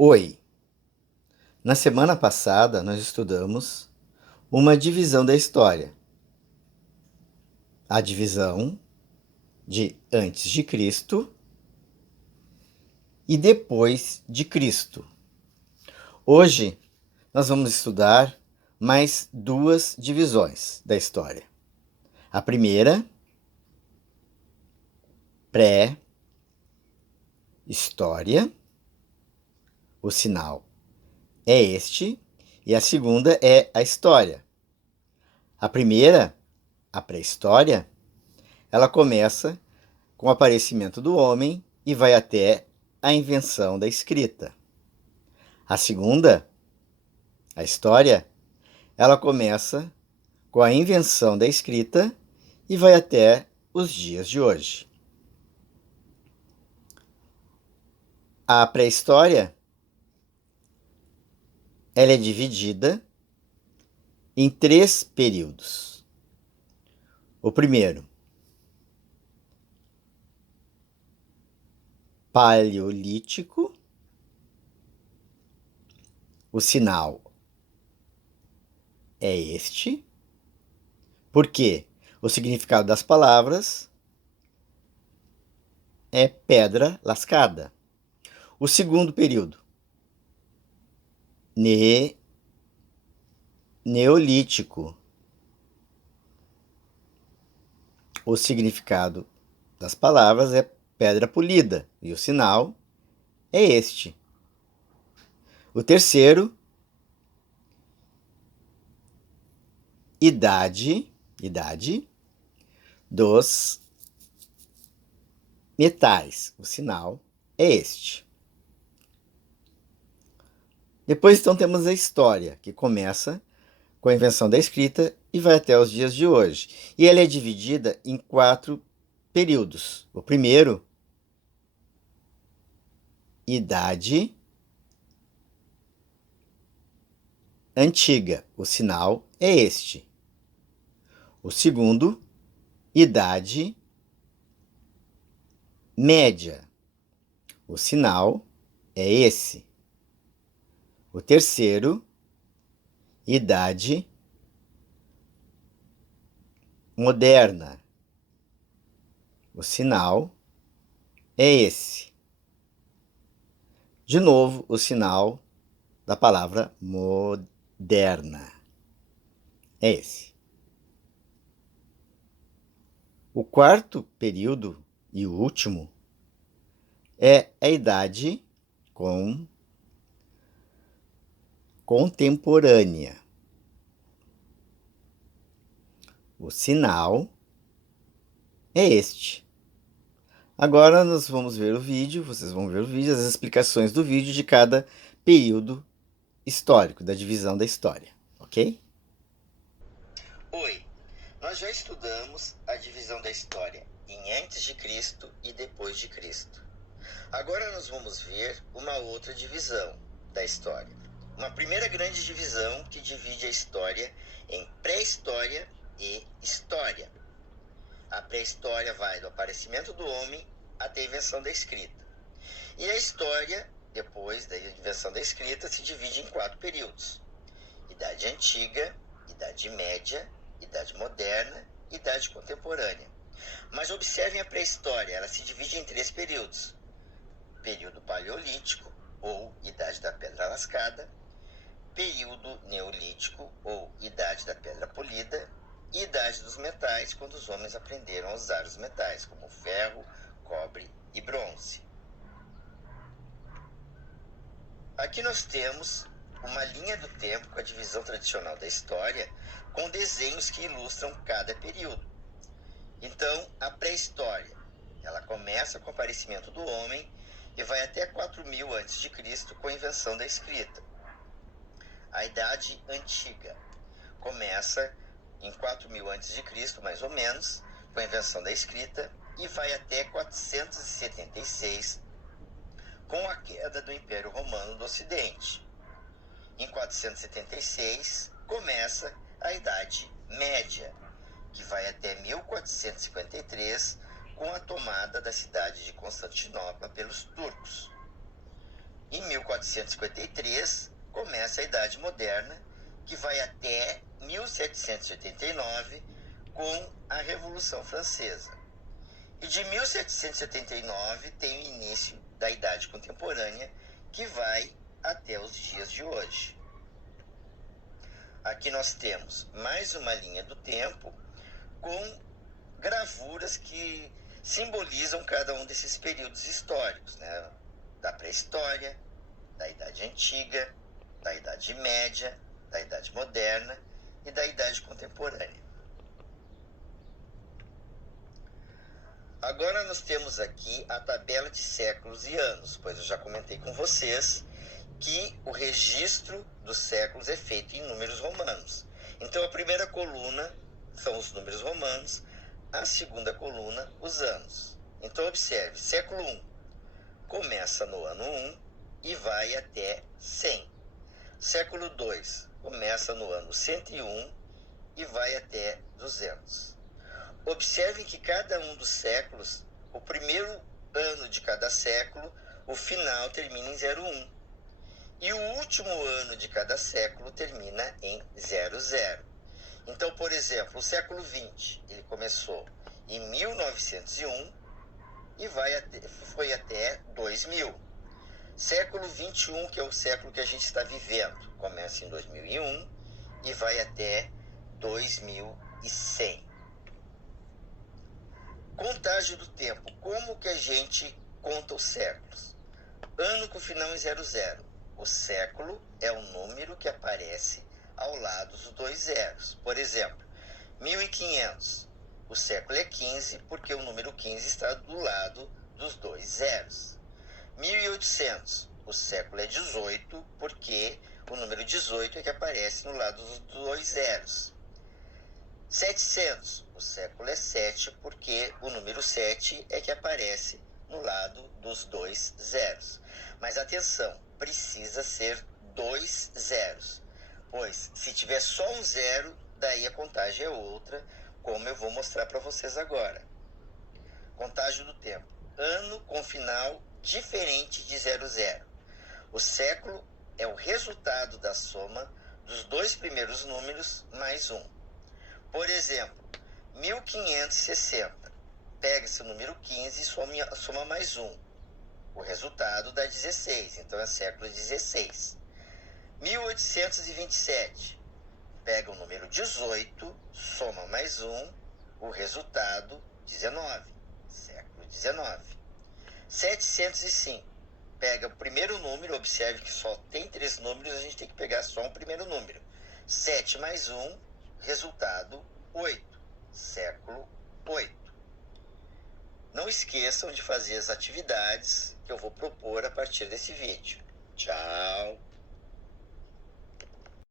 Oi! Na semana passada, nós estudamos uma divisão da história. A divisão de antes de Cristo e depois de Cristo. Hoje, nós vamos estudar mais duas divisões da história. A primeira, pré-história, o sinal é este, e a segunda é a história. A primeira, a pré-história, ela começa com o aparecimento do homem e vai até a invenção da escrita. A segunda, a história, ela começa com a invenção da escrita e vai até os dias de hoje. A pré-história, ela é dividida em 3 períodos. O primeiro, paleolítico, o sinal é este, porque o significado das palavras é pedra lascada. O segundo período, neolítico, o significado das palavras é pedra polida e o sinal é este. O terceiro, idade dos metais. O sinal é este. Depois, então, temos a história, que começa com a invenção da escrita e vai até os dias de hoje. E ela é dividida em 4 períodos. O primeiro, idade antiga. O sinal é este. O segundo, idade média. O sinal é esse. O terceiro, idade moderna. O sinal é esse. De novo, o sinal da palavra moderna é esse. O quarto período e o último é a idade contemporânea. O sinal é este. Agora nós vamos ver o vídeo, vocês vão ver o vídeo, as explicações do vídeo de cada período histórico, da divisão da história, ok? Oi, nós já estudamos a divisão da história em antes de Cristo e depois de Cristo. Agora nós vamos ver uma outra divisão da história. Uma primeira grande divisão que divide a história em pré-história e história. A pré-história vai do aparecimento do homem até a invenção da escrita. E a história, depois da invenção da escrita, se divide em 4 períodos: Idade Antiga, Idade Média, Idade Moderna e Idade Contemporânea. Mas observem a pré-história, ela se divide em 3 períodos: período paleolítico, ou Idade da Pedra Lascada, período neolítico, ou Idade da Pedra Polida, e Idade dos Metais, quando os homens aprenderam a usar os metais, como ferro, cobre e bronze. Aqui nós temos uma linha do tempo com a divisão tradicional da história, com desenhos que ilustram cada período. Então, a pré-história, ela começa com o aparecimento do homem e vai até 4000 a.C. com a invenção da escrita. A Idade Antiga começa em 4000 a.C., mais ou menos, com a invenção da escrita, e vai até 476, com a queda do Império Romano do Ocidente. Em 476, começa a Idade Média, que vai até 1453, com a tomada da cidade de Constantinopla pelos turcos. Em 1453 começa a Idade Moderna, que vai até 1789 com a Revolução Francesa. E de 1779 tem o início da Idade Contemporânea, que vai até os dias de hoje. Aqui nós temos mais uma linha do tempo com gravuras que simbolizam cada um desses períodos históricos, né? Da pré-história, da Idade Antiga, da Idade Média, da Idade Moderna e da Idade Contemporânea. Agora nós temos aqui a tabela de séculos e anos, pois eu já comentei com vocês que o registro dos séculos é feito em números romanos. Então a primeira coluna são os números romanos, a segunda coluna os anos. Então observe, século 1 começa no ano 1 e vai até 100. Século 2 começa no ano 101 e vai até 200. Observem que cada um dos séculos, o primeiro ano de cada século, o final termina em 01. E o último ano de cada século termina em 00. Então, por exemplo, o século 20, ele começou em 1901 e foi até 2000. Século 21, que é o século que a gente está vivendo, começa em 2001 e vai até 2100. Contagem do tempo. Como que a gente conta os séculos? Ano com final em 00. O século é o número que aparece ao lado dos dois zeros. Por exemplo, 1500. O século é 15 porque o número 15 está do lado dos dois zeros. 1800. O século é 18 porque o número 18 é que aparece no lado dos dois zeros. 700. O século é 7 porque o número 7 é que aparece no lado dos dois zeros. Mas atenção, precisa ser dois zeros, pois se tiver só um zero, daí a contagem é outra, como eu vou mostrar para vocês agora. Contagem do tempo. Ano com final diferente de 00. O século é o resultado da soma dos dois primeiros números mais um. Por exemplo, 1560. Pega-se o número 15 e soma mais um. O resultado dá 16, então é século 16. 1827. Pega o número 18, soma mais um, o resultado 19, século 19. 705. Pega o primeiro número, observe que só tem 3 números, a gente tem que pegar só um primeiro número. 7 mais 1, resultado 8, século 8. Não esqueçam de fazer as atividades que eu vou propor a partir desse vídeo. Tchau!